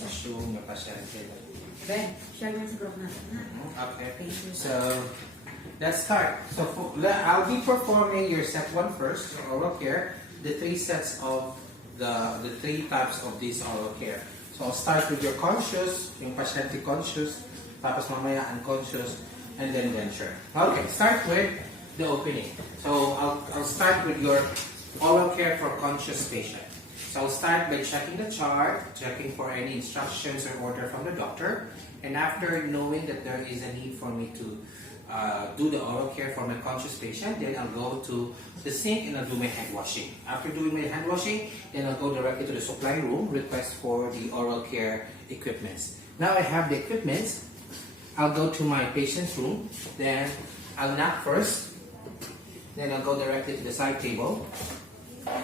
assume yung pasyente. Ben, share mo sa group natin, ha? Okay. Thank you. So, let's start. So, I'll be performing your set 1 first, your oral care, the 3 sets of the 3 types of this oral care. So, I'll start with your conscious, yung pasyente conscious, tapos mamaya unconscious, and then venture. Okay, start with the opening. So, I'll start with your oral care for conscious patient. So I'll start by checking the chart, checking for any instructions or order from the doctor, and after knowing that there is a need for me to do the oral care for my conscious patient, then I'll go to the sink and I'll do my hand washing. After doing my hand washing, then I'll go directly to the supply room, request for the oral care equipments. Now I have the equipments, I'll go to my patient's room, then I'll knock first, then I'll go directly to the side table.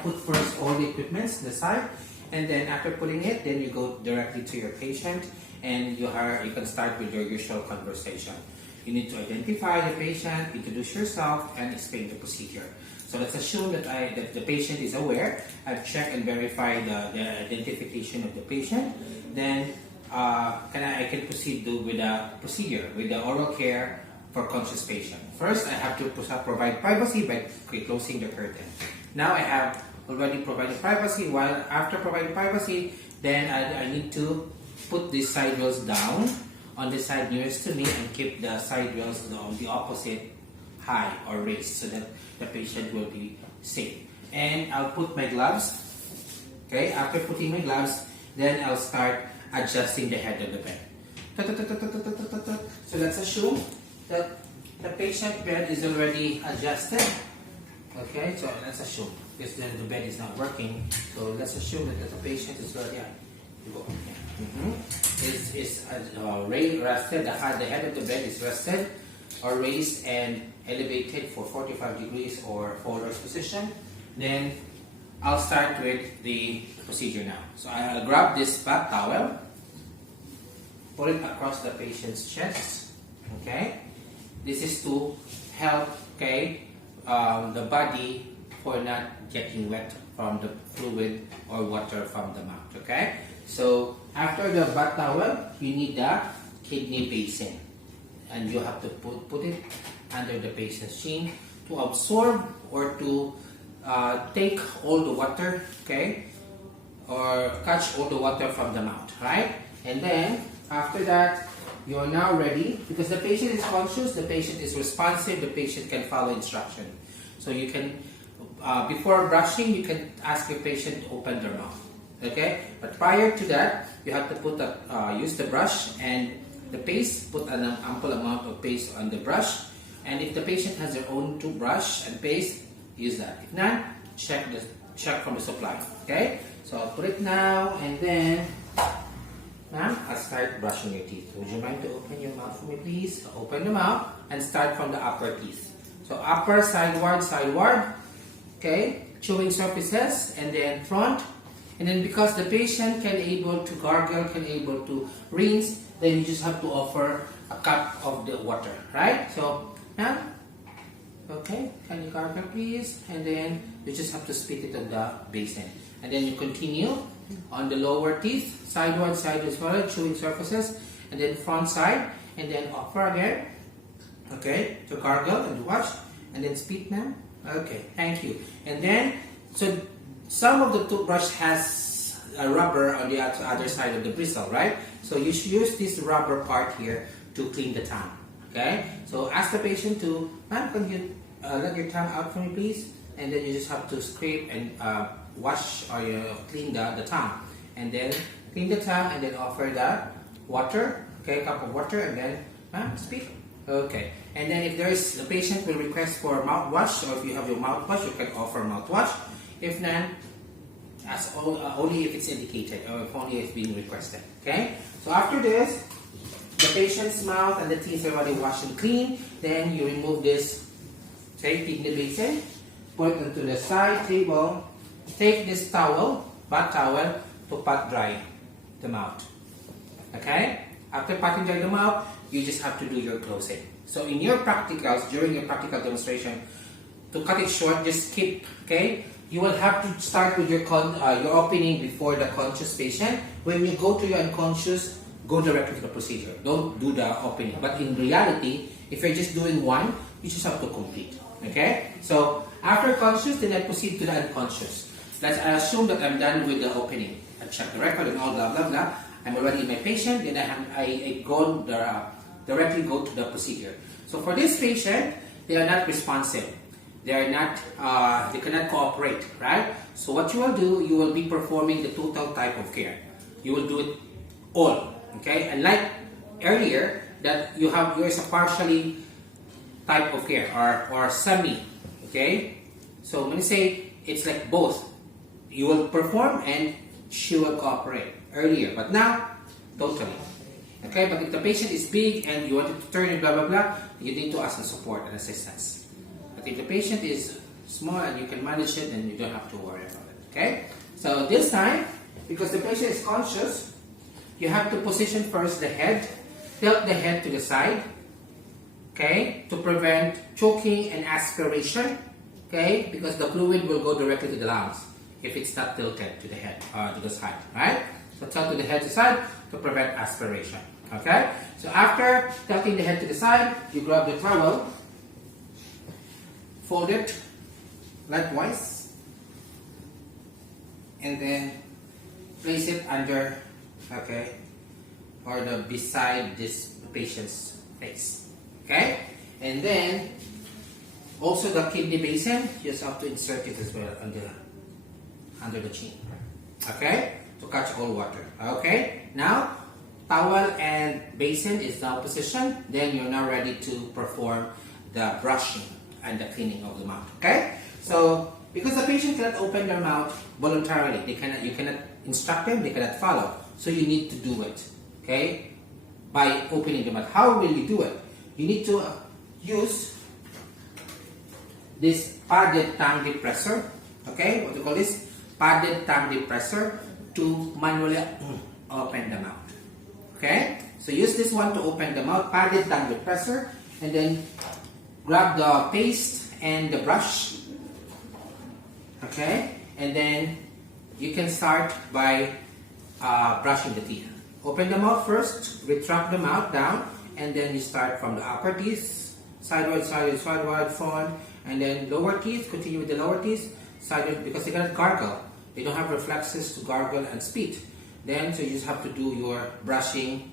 Put first all the equipments the side, and then after putting it, then you go directly to your patient, and you can start with your usual conversation. You need to identify the patient, introduce yourself, and explain the procedure. So let's assume that the patient is aware. I've checked and verified the identification of the patient. Then I can proceed with the procedure, with the oral care for conscious patient. First, I have to provide privacy by closing the curtain. Now I have already provided privacy. While after providing privacy, then I need to put these side rails down on the side nearest to me and keep the side rails on the opposite high or raised so that the patient will be safe. And I'll put my gloves. Okay, after putting my gloves, then I'll start adjusting the head of the bed. So let's assume that the patient bed is already adjusted. Okay, so let's assume because then the bed is not working. So let's assume that the patient is already rested. The head of the bed is rested or raised and elevated for 45 degrees or folders position. Then I'll start with the procedure now. So I'll grab this bath towel, put it across the patient's chest. Okay, this is to help. Okay. The body for not getting wet from the fluid or water from the mouth. Okay, so after the bath towel, you need the kidney basin, and you have to put it under the patient's chin to absorb or to take all the water. Okay, or catch all the water from the mouth. Right, and then after that, you are now ready because the patient is conscious, the patient is responsive, the patient can follow instruction. So you can, before brushing, you can ask your patient to open their mouth. Okay? But prior to that, you have to use the brush and the paste, put an ample amount of paste on the brush. And if the patient has their own toothbrush and paste, use that. If not, check from the supply. Okay? So I'll put it now and then now, I'll start brushing your teeth. Would you mind to open your mouth for me, please? So open the mouth and start from the upper teeth. So upper, sideward. Okay, chewing surfaces, and then front. And then because the patient can able to gargle, can able to rinse, then you just have to offer a cup of the water, right? So now, okay, can you gargle, please? And then you just have to spit it on the basin. And then you continue on the lower teeth, sideward as well, chewing surfaces, and then front side, and then offer again. Okay, to gargle and watch, and then spit now. Okay, thank you. And then, so some of the toothbrush has a rubber on the other side of the bristle, right? So you should use this rubber part here to clean the tongue. Okay, so ask the patient to, ma'am, can you let your tongue out for me, please? And then you just have to scrape and wash or clean the tongue, and then clean the tongue, and then offer the water, okay, a cup of water, and then speak. Okay, and then if the patient will request for mouthwash, or if you have your mouthwash, you can offer mouthwash. If not, only if it's indicated or if only it's being requested. Okay, so after this, the patient's mouth and the teeth are already washed and clean. Then you remove this, kidney basin, put it onto the side table. Take this towel, bath towel, to pat dry the mouth. Okay? After patting dry the mouth, you just have to do your closing. So in your practicals, during your practical demonstration, to cut it short, just keep, okay? you will have to start with your opening before the conscious patient. When you go to your unconscious, go directly to the procedure. Don't do the opening. But in reality, if you're just doing one, you just have to complete. Okay? So after conscious, then I proceed to the unconscious. Let's assume that I'm done with the opening. I check the record and all blah blah blah. I'm already in my patient, then I directly go to the procedure. So for this patient, they are not responsive. They cannot cooperate, right? So what you will do, you will be performing the total type of care. You will do it all, okay? And like earlier, that yours a partially type of care or semi, okay? So when you say it's like both, you will perform and she will cooperate earlier, but now totally, okay? But if the patient is big and you want to turn it blah blah blah, you need to ask for support and assistance. But if the patient is small and you can manage it, then you don't have to worry about it, okay? So this time, because the patient is conscious, you have to position first the head, tilt the head to the side, okay, to prevent choking and aspiration, okay, because the fluid will go directly to the lungs if it's not tilted to the head, to the side, right? So tilt to the head to the side to prevent aspiration, okay? So after tilting the head to the side, you grab the towel, fold it likewise, and then place it under, okay, or beside this patient's face, okay? And then also the kidney basin, you just have to insert it as well under the chin, okay, to catch all water. Okay, now towel and basin is now positioned. Then you're now ready to perform the brushing and the cleaning of the mouth. Okay, so because the patient cannot open their mouth voluntarily, you cannot instruct them, they cannot follow. So you need to do it, okay, by opening the mouth. How will you do it? You need to use this padded tongue depressor. Okay, what do you call this? Padded tongue depressor to manually open the mouth. Okay, so use this one to open the mouth, padded tongue depressor, and then grab the paste and the brush. Okay, and then you can start by brushing the teeth. Open the mouth first, retract the mouth down, and then you start from the upper teeth, sideward, front, and then lower teeth. Continue with the lower teeth, sideward, because they cannot gargle. They don't have reflexes to gargle and spit. Then, so you just have to do your brushing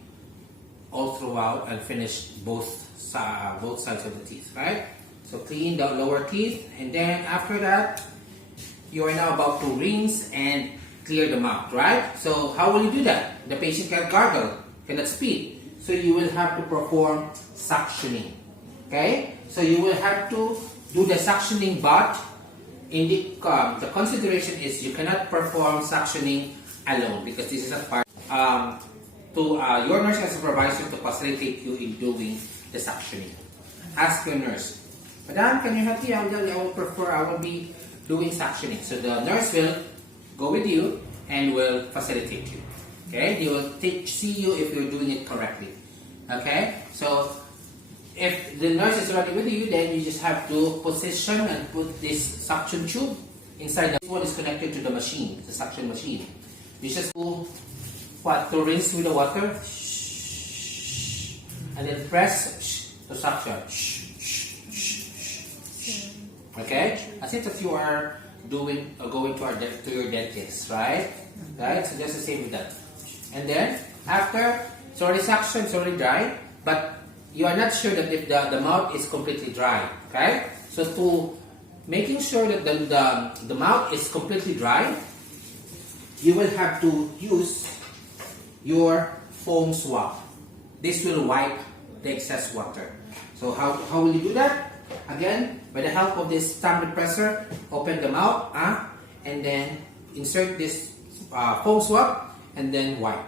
all throughout and finish both sides of the teeth, right? So clean the lower teeth, and then after that, you are now about to rinse and clear the mouth, right? So how will you do that? The patient cannot gargle, cannot spit. So you will have to perform suctioning, okay? So you will have to do the suctioning, but in the consideration is you cannot perform suctioning alone because this is a part your nurse and supervisor to facilitate you in doing the suctioning. Ask your nurse, Madam, can you help me? I will be doing suctioning. So the nurse will go with you and will facilitate you. Okay, they will see you if you're doing it correctly. Okay, so if the nurse is already with you, then you just have to position and put this suction tube inside. This one is connected to the machine, the suction machine. You just do what? To rinse with the water, and then press to suction. Okay, as if you are going to your dentist, right? Right. So just the same with that. And then after it's already suction, it's already dry, but you are not sure that if the mouth is completely dry. Okay, so to making sure that the mouth is completely dry, you will have to use your foam swab. This will wipe the excess water. So how will you do that? Again, by the help of this tongue depressor, open the mouth, and then insert this foam swab, and then wipe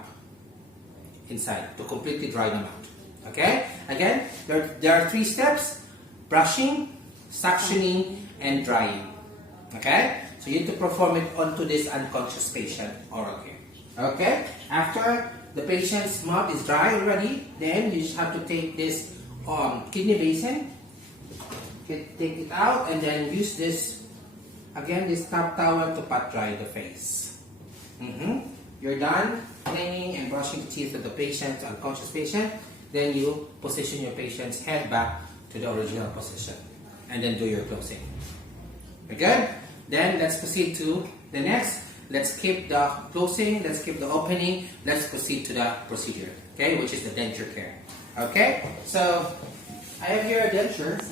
inside to completely dry the mouth. Okay? Again, there are 3 steps: brushing, suctioning, and drying. Okay? So you need to perform it onto this unconscious patient oral care. Okay? After the patient's mouth is dry already, then you just have to take this kidney basin, take it out, and then use this again, this top towel to pat dry the face. You're done cleaning and brushing the teeth of the patient, unconscious patient. Then you position your patient's head back to the original position. And then do your closing. Okay, good? Then let's proceed to the next. Let's keep the closing, let's keep the opening, let's proceed to the procedure, okay, which is the denture care. Okay, so I have here a denture.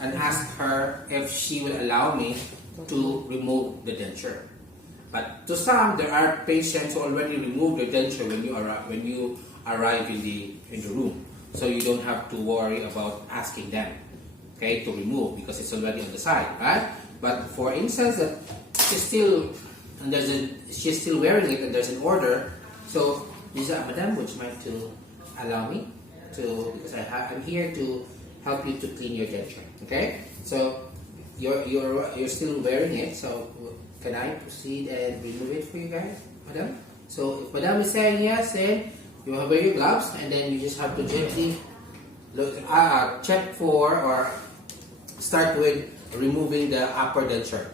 And ask her if she will allow me to remove the denture. But to some, there are patients who already remove the denture when you arrive in the room, so you don't have to worry about asking them, okay, to remove because it's already on the side, right? But for instance that she's still wearing it and there's an order, so Madam, would you mind to allow me to, because I'm here to help you to clean your denture, okay? So you're still wearing it, so can I proceed and remove it for you guys, Madam? So if Madam is saying yes, then you will wear your gloves and then you just have to gently check for or start with removing the upper denture.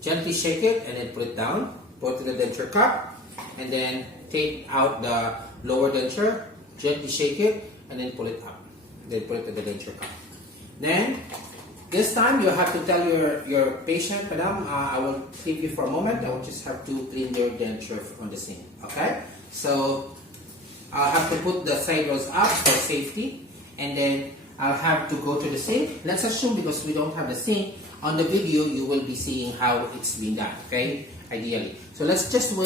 Gently shake it and then put it down, put it in the denture cup, and then take out the lower denture, gently shake it, and then pull it up. Then put it in the denture cup. Then, this time you have to tell your patient, Madam, I will leave you for a moment. I will just have to clean your denture on the sink. Okay? So, I'll have to put the side rows up for safety, and then I'll have to go to the sink. Let's assume because we don't have the sink, on the video you will be seeing how it's been done, okay? Ideally. So let's just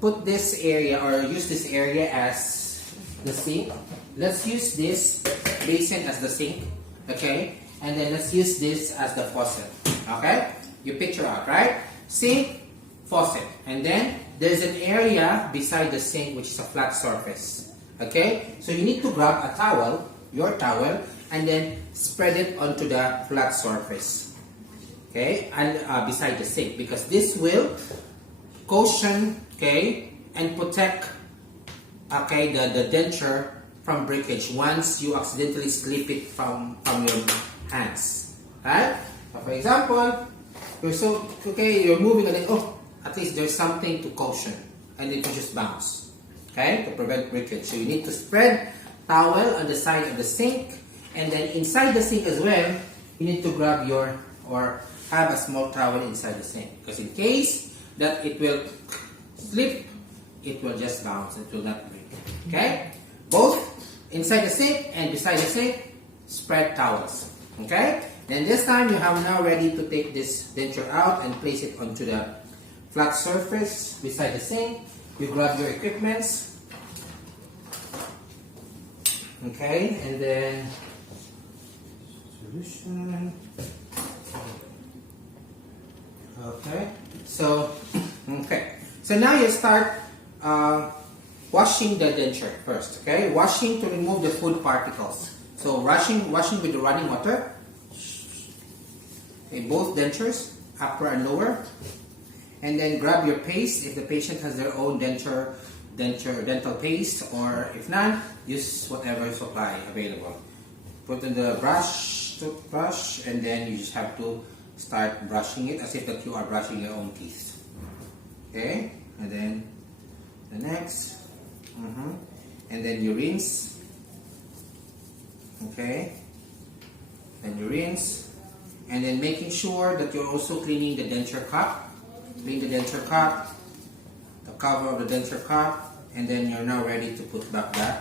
put this area or use this area as the sink. Let's use this basin as the sink, okay? And then let's use this as the faucet, okay? You picture out, right? Sink, faucet. And then there's an area beside the sink which is a flat surface, okay? So you need to grab a towel, your towel, and then spread it onto the flat surface, okay? And beside the sink, because this will cushion, okay, and protect, okay, the denture from breakage once you accidentally slip it from your hands, right? So for example, you're moving and then, oh, at least there's something to cushion, and it will just bounce, okay, to prevent breakage. So you need to spread towel on the side of the sink, and then inside the sink as well, you need to grab or have a small towel inside the sink, because in case that it will slip, it will just bounce, it will not break, okay? Both inside the sink and beside the sink, spread towels, okay? Then this time you have now ready to take this denture out and place it onto the flat surface beside the sink. You grab your equipments, okay, and then solution. Okay, so now you start washing the denture first. Okay, washing to remove the food particles. So washing with the running water. Okay, both dentures, upper and lower, and then grab your paste if the patient has their own dental paste, or if not, use whatever supply available. Put in the toothbrush, and then you just have to start brushing it as if that you are brushing your own teeth. Okay, and then the next, and then you rinse. Okay, then you rinse, and then making sure that you're also cleaning the denture cup. Clean the denture cup, the cover of the denture cup, and then you're now ready to put back the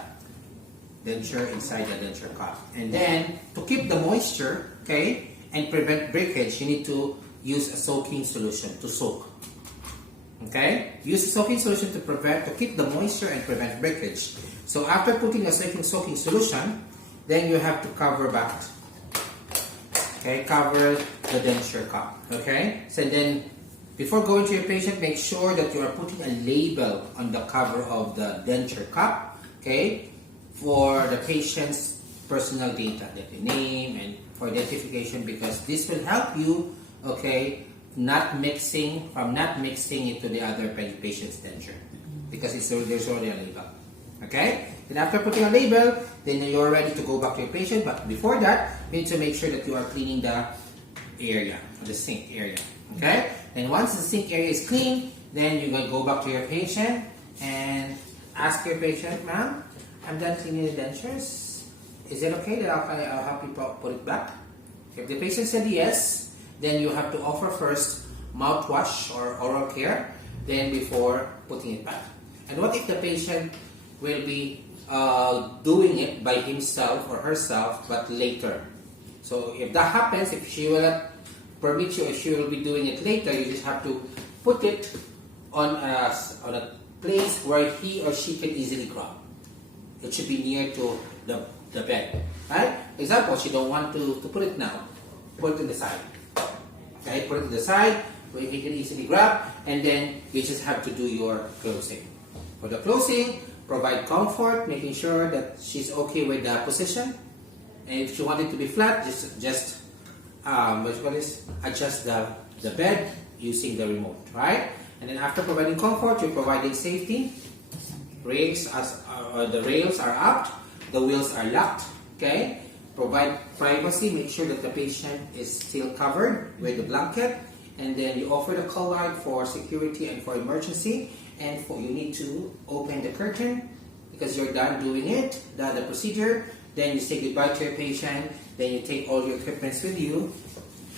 denture inside the denture cup. And then to keep the moisture, okay, and prevent breakage, you need to use a soaking solution to soak. Okay, use a soaking solution to keep the moisture and prevent breakage. So after putting a soaking solution, then you have to cover back. Okay, cover the denture cup. Okay, so then before going to your patient, make sure that you are putting a label on the cover of the denture cup. Okay, for the patient's personal data, like the name and for identification, because this will help you, okay, not mixing it to the other patient's denture, because there's already a label. Okay? Then after putting a label, then you're ready to go back to your patient. But before that, you need to make sure that you are cleaning the area, the sink area. Okay? And once the sink area is clean, then you're going to go back to your patient and ask your patient, ma'am, I'm done cleaning the dentures. Is it okay that I'll help you put it back? If the patient said yes, then you have to offer first mouthwash or oral care, then before putting it back. And what if the patient will be doing it by himself or herself, but later? So if that happens, if she will not permit you, if she will be doing it later, you just have to put it on a place where he or she can easily grab. It should be near to the bed, right? Example, she don't want to put it now. Put it to the side. Okay, put it to the side where he can easily grab, and then you just have to do your closing. For the closing, provide comfort, making sure that she's okay with the position. And if she wants it to be flat, just adjust the bed using the remote, right? And then after providing comfort, you're providing safety. The rails are up, the wheels are locked. Okay. Provide privacy. Make sure that the patient is still covered with the blanket. And then you offer the call light for security and for emergency. And you need to open the curtain because you're done doing it, the procedure. Then you say goodbye to your patient. Then you take all your equipments with you,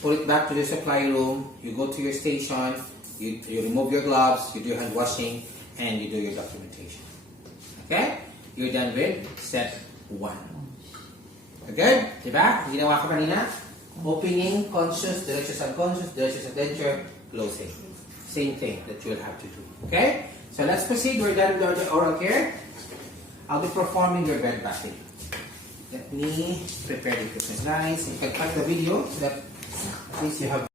put it back to the supply room. You go to your station. You remove your gloves. You do your hand washing, and you do your documentation. Okay? You're done with step 1. Okay? Diba? Ginawa ko kanina? Opening, conscious, diretso subconscious, diretso sa denture, closing. Same thing that you'll have to do. Okay? So let's proceed. We're done with the oral care. I'll be performing your bed bathing. Let me prepare the equipment. Nice. You can cut the video so that at least you have